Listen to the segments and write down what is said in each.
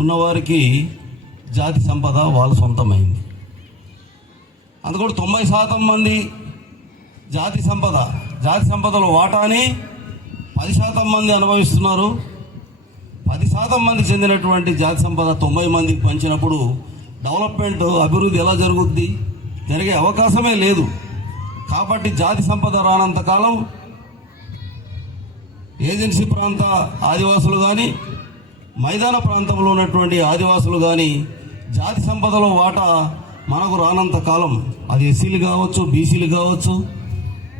ఉన్నవారికి జాతి సంపద వాళ్ళ సొంతమైంది. అందుకని 90% మంది జాతి సంపదలో వాటాని 10% మంది అనుభవిస్తున్నారు. 10% మంది చెందినటువంటి జాతి సంపద 90 మందికి పంచినప్పుడు డెవలప్మెంట్, అభివృద్ధి ఎలా జరుగుద్ది? జరిగే అవకాశమే లేదు. కాబట్టి జాతి సంపద రానంత కాలం ఏజెన్సీ ప్రాంత ఆదివాసులు కానీ, మైదాన ప్రాంతంలో ఉన్నటువంటి ఆదివాసులు కానీ జాతి సంపదలో వాటా మనకు రానంత కాలం, అది ఎస్సీలు కావచ్చు, బీసీలు కావచ్చు,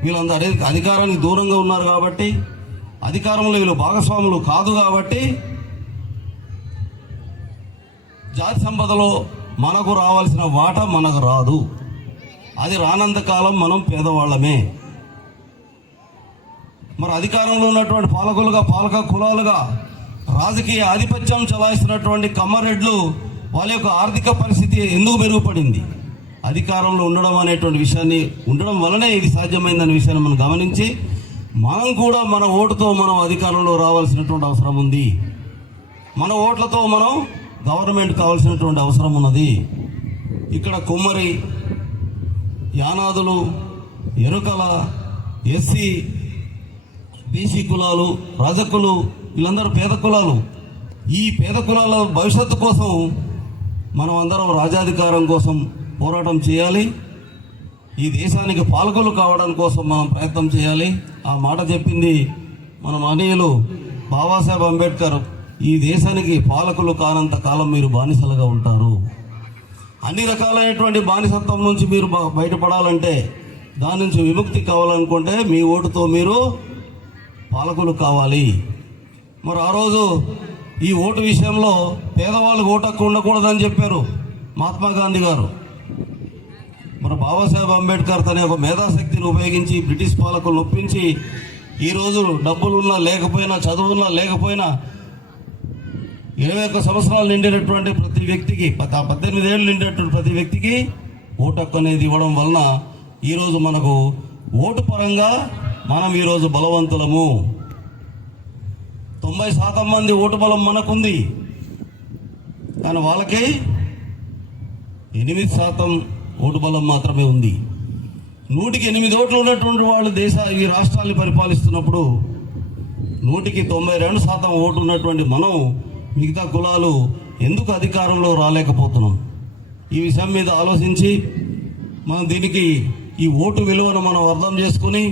వీళ్ళందరూ అధికారానికి దూరంగా ఉన్నారు కాబట్టి, అధికారంలో వీళ్ళు భాగస్వాములు కాదు కాబట్టి జాతి సంపదలో మనకు రావాల్సిన వాటా మనకు రాదు. అది రానంత కాలం మనం పేదవాళ్ళమే. మరి అధికారంలో ఉన్నటువంటి పాలక కులాలుగా రాజకీయ ఆధిపత్యం చలాయిస్తున్నటువంటి కమ్మారెడ్లు వాళ్ళ యొక్క ఆర్థిక పరిస్థితి ఎందుకు మెరుగుపడింది? అధికారంలో ఉండడం వలనే ఇది సాధ్యమైందనే విషయాన్ని మనం గమనించి, మనం కూడా మన ఓటుతో మనం అధికారంలో రావాల్సినటువంటి అవసరం ఉంది. మన ఓట్లతో మనం గవర్నమెంట్ కావాల్సినటువంటి అవసరం ఉన్నది. ఇక్కడ కుమ్మరి, యానాదులు, ఎరుకల, ఎస్సీ, బీసీ కులాలు, రజకులు, వీళ్ళందరూ పేద కులాలు. ఈ పేద కులాల భవిష్యత్తు కోసం మనం అందరం రాజాధికారం కోసం పోరాటం చేయాలి. ఈ దేశానికి పాలకులు కావడం కోసం మనం ప్రయత్నం చేయాలి. ఆ మాట చెప్పింది మన మహనీయులు బాబాసాహెబ్ అంబేద్కర్. ఈ దేశానికి పాలకులు కానంత కాలం మీరు బానిసలుగా ఉంటారు. అన్ని రకాలైనటువంటి బానిసత్వం నుంచి మీరు బయటపడాలంటే, దాని నుంచి విముక్తి కావాలనుకుంటే మీ ఓటుతో మీరు పాలకులు కావాలి. మరి ఆ రోజు ఈ ఓటు విషయంలో పేదవాళ్ళకు ఓటు హక్కు ఉండకూడదని చెప్పారు మహాత్మా గాంధీ గారు. మన బాబాసాహెబ్ అంబేద్కర్ తన యొక్క మేధాశక్తిని ఉపయోగించి బ్రిటిష్ పాలకులను ఒప్పించి, ఈరోజు డబ్బులున్నా లేకపోయినా, చదువున్నా లేకపోయినా, 21 సంవత్సరాలు నిండినటువంటి ప్రతి వ్యక్తికి, 18 ఏళ్ళు నిండినటువంటి ప్రతి వ్యక్తికి ఓటు హక్కు అనేది ఇవ్వడం వలన ఈరోజు మనకు ఓటు పరంగా మనం ఈరోజు బలవంతులము. 90% మంది ఓటు బలం మనకుంది, కానీ వాళ్ళకి 8% ఓటు బలం మాత్రమే ఉంది. 100కి 8 ఓట్లు ఉన్నటువంటి వాళ్ళు ఈ రాష్ట్రాన్ని పరిపాలిస్తున్నప్పుడు 100కి 92% ఓటు ఉన్నటువంటి మనం, మిగతా కులాలు ఎందుకు అధికారంలో రాలేకపోతున్నాం? ఈ విషయం మీద ఆలోచించి మనం దీనికి ఈ ఓటు విలువను మనం అర్థం చేసుకుని,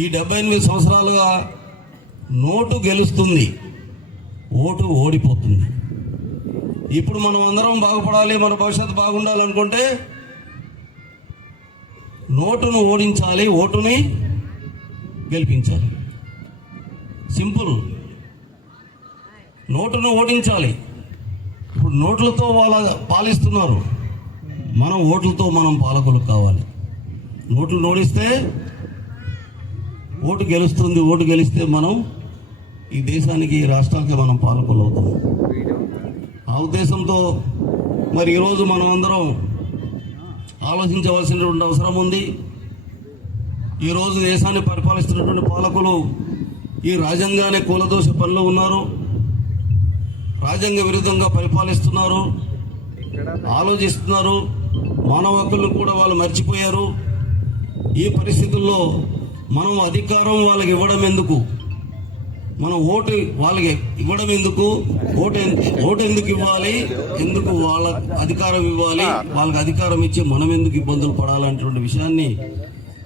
ఈ 78 సంవత్సరాలుగా నోటు గెలుస్తుంది, ఓటు ఓడిపోతుంది. ఇప్పుడు మనం అందరం బాగుపడాలి, మన భవిష్యత్తు బాగుండాలనుకుంటే నోటును ఓడించాలి, ఓటుని గెలిపించాలి. సింపుల్. నోటును ఓడించాలి. ఇప్పుడు నోట్లతో వాళ్ళ పాలిస్తున్నారు, మనం ఓట్లతో మనం పాలకులు కావాలి. నోట్లు ఓడిస్తే ఓటు గెలుస్తుంది, ఓటు గెలిస్తే మనం ఈ దేశానికి, ఈ రాష్ట్రానికి మనం పాలకులు అవుతాం. ఆ ఉద్దేశంతో మరి ఈరోజు మనం అందరం ఆలోచించవలసినటువంటి అవసరం ఉంది. ఈరోజు దేశాన్ని పరిపాలిస్తున్నటువంటి పాలకులు ఈ రాజ్యాంగాన్ని కూలదోసే పనిలో ఉన్నారు, రాజ్యాంగ విరుద్ధంగా పరిపాలిస్తున్నారు, ఆలోచిస్తున్నారు. మానవ హక్కులను కూడా వాళ్ళు మర్చిపోయారు. ఈ పరిస్థితుల్లో మనం అధికారం వాళ్ళకి ఇవ్వడం ఎందుకు? మనం ఓటు వాళ్ళకి ఇవ్వడం ఎందుకు? ఓటు ఎందుకు ఇవ్వాలి? ఎందుకు వాళ్ళ అధికారం ఇవ్వాలి? వాళ్ళకి అధికారం ఇచ్చి మనం ఎందుకు ఇబ్బందులు పడాలనేటువంటి విషయాన్ని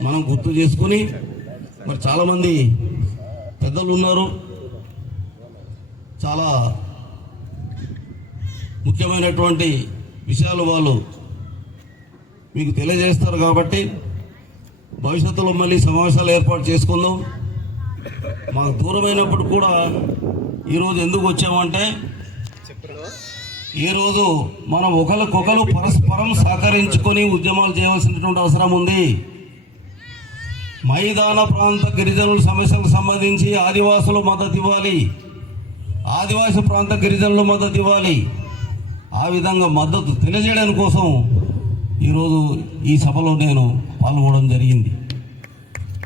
మనం గుర్తు చేసుకుని, మరి చాలామంది పెద్దలు ఉన్నారు, చాలా ముఖ్యమైనటువంటి విషయాలు వాళ్ళు మీకు తెలియజేస్తారు. కాబట్టి భవిష్యత్తులో మళ్ళీ సమావేశాలు ఏర్పాటు చేసుకుందాం. మాకు దూరమైనప్పుడు కూడా ఈరోజు ఎందుకు వచ్చామంటే, ఈరోజు మనం ఒకరికొకరు పరస్పరం సహకరించుకొని ఉద్యమాలు చేయవలసినటువంటి అవసరం ఉంది. మైదాన ప్రాంత గిరిజనుల సమస్యలకు సంబంధించి ఆదివాసులు మద్దతు ఇవ్వాలి, ఆదివాసీ ప్రాంత గిరిజనులు మద్దతు ఇవ్వాలి. ఆ విధంగా మద్దతు తెలియజేయడానికి కోసం ఈరోజు ఈ సభలో నేను పాల్గొనడం జరిగింది.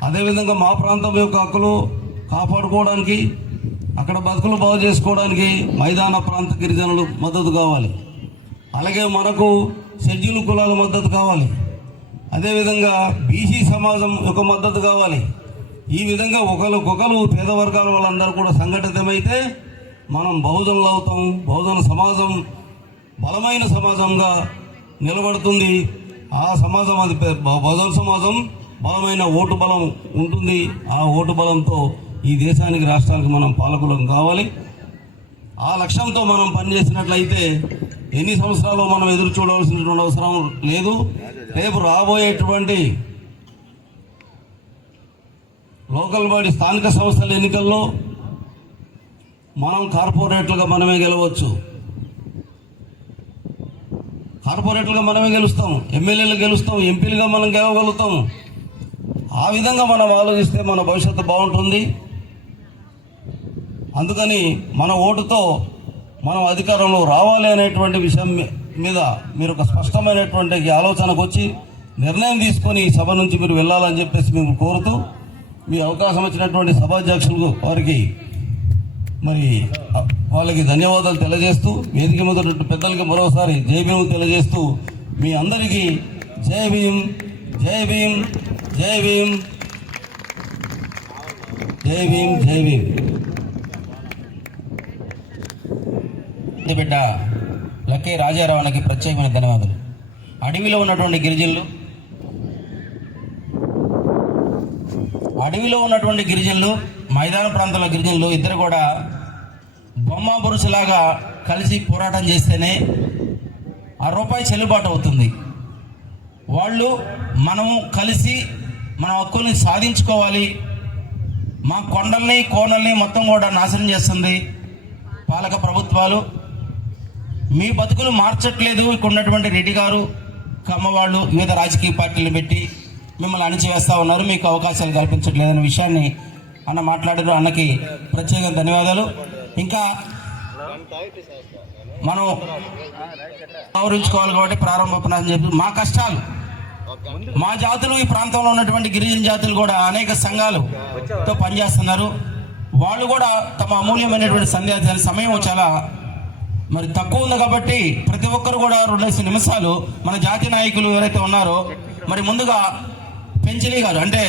అదేవిధంగా మా ప్రాంతం యొక్క హక్కులు కాపాడుకోవడానికి అక్కడ బతుకులు బాగు చేసుకోవడానికి మైదాన ప్రాంత గిరిజనులు మద్దతు కావాలి. అలాగే మనకు షెడ్యూల్ కులాల మద్దతు కావాలి. అదేవిధంగా బీసీ సమాజం యొక్క మద్దతు కావాలి. ఈ విధంగా ఒకరికొకరు పేద వర్గాల వాళ్ళందరూ కూడా సంఘటితమైతే మనం బహుజనులు అవుతాం. బహుజన సమాజం బలమైన సమాజంగా నిలబడుతుంది. ఆ సమాజం అది బహుజన సమాజం బలమైన ఓటు బలం ఉంటుంది. ఆ ఓటు బలంతో ఈ దేశానికి రాష్ట్రానికి మనం పాలకులం కావాలి. ఆ లక్ష్యంతో మనం పనిచేసినట్లయితే ఎన్ని సంవత్సరాలు మనం ఎదురు చూడవలసినటువంటి అవసరం లేదు. రేపు రాబోయేటువంటి లోకల్ బాడీ స్థానిక సంస్థల ఎన్నికల్లో మనం కార్పొరేట్లుగా మనమే గెలవచ్చు. కార్పొరేట్లుగా మనమే గెలుస్తాం, ఎమ్మెల్యేలు గెలుస్తాం, ఎంపీలుగా మనం గెలవగలుగుతాం. ఆ విధంగా మనం ఆలోచిస్తే మన భవిష్యత్తు బాగుంటుంది. అందుకని మన ఓటుతో మనం అధికారంలో రావాలి అనేటువంటి విషయం మీద మీరు ఒక స్పష్టమైనటువంటి ఆలోచనకు వచ్చి నిర్ణయం తీసుకొని ఈ సభ నుంచి మీరు వెళ్ళాలని చెప్పేసి మేము కోరుతూ, మీ అవకాశం ఇచ్చినటువంటి సభాధ్యక్షులు వారికి వాళ్ళకి ధన్యవాదాలు తెలియజేస్తూ, వేదిక మీద పెద్దలకి మరోసారి జై భీమ్ తెలియజేస్తూ, మీ అందరికీ జై భీమ్, జై భీమ్, జై భీమ్, జై భీమ్, జై భీమ్. బిడ్డ లక్కే రాజారావునికి ప్రత్యేకమైన ధన్యవాదాలు. అడవిలో ఉన్నటువంటి గిరిజనులు మైదాన ప్రాంతాల గిరిజనులు ఇద్దరు కూడా బొమ్మ బొరుసులాగా కలిసి పోరాటం చేస్తేనే ఆ రూపాయి చెల్లుబాటు అవుతుంది. వాళ్ళు మనము కలిసి మన హక్కుల్ని సాధించుకోవాలి. మా కొండల్ని కోనల్ని మొత్తం కూడా నాశనం చేస్తుంది పాలక ప్రభుత్వాలు. మీ బతుకులు మార్చట్లేదు. ఇక్కడ ఉన్నటువంటి రెడ్డి గారు, కమ్మవాళ్ళు వివిధ రాజకీయ పార్టీలు పెట్టి మిమ్మల్ని అణిచివేస్తూ ఉన్నారు, మీకు అవకాశాలు కల్పించట్లేదనే విషయాన్ని అన్న మాట్లాడారు. అన్నకి ప్రత్యేక ధన్యవాదాలు. ఇంకా మనం గౌరవించుకోవాలి కాబట్టి ప్రారంభోపనాలు చెప్పి మా కష్టాలు, మా జాతులు, ఈ ప్రాంతంలో ఉన్నటువంటి గిరిజన జాతులు కూడా అనేక సంఘాలతో పనిచేస్తున్నారు. వాళ్ళు కూడా తమ అమూల్యమైనటువంటి సందేశాలు సమయం చాలా తక్కువ ఉంది కాబట్టి ప్రతి ఒక్కరు కూడా 2 నిమిషాలు మన జాతీయ నాయకులు ఎవరైతే ఉన్నారో ముందుగా పెంచిలి గారు అంటే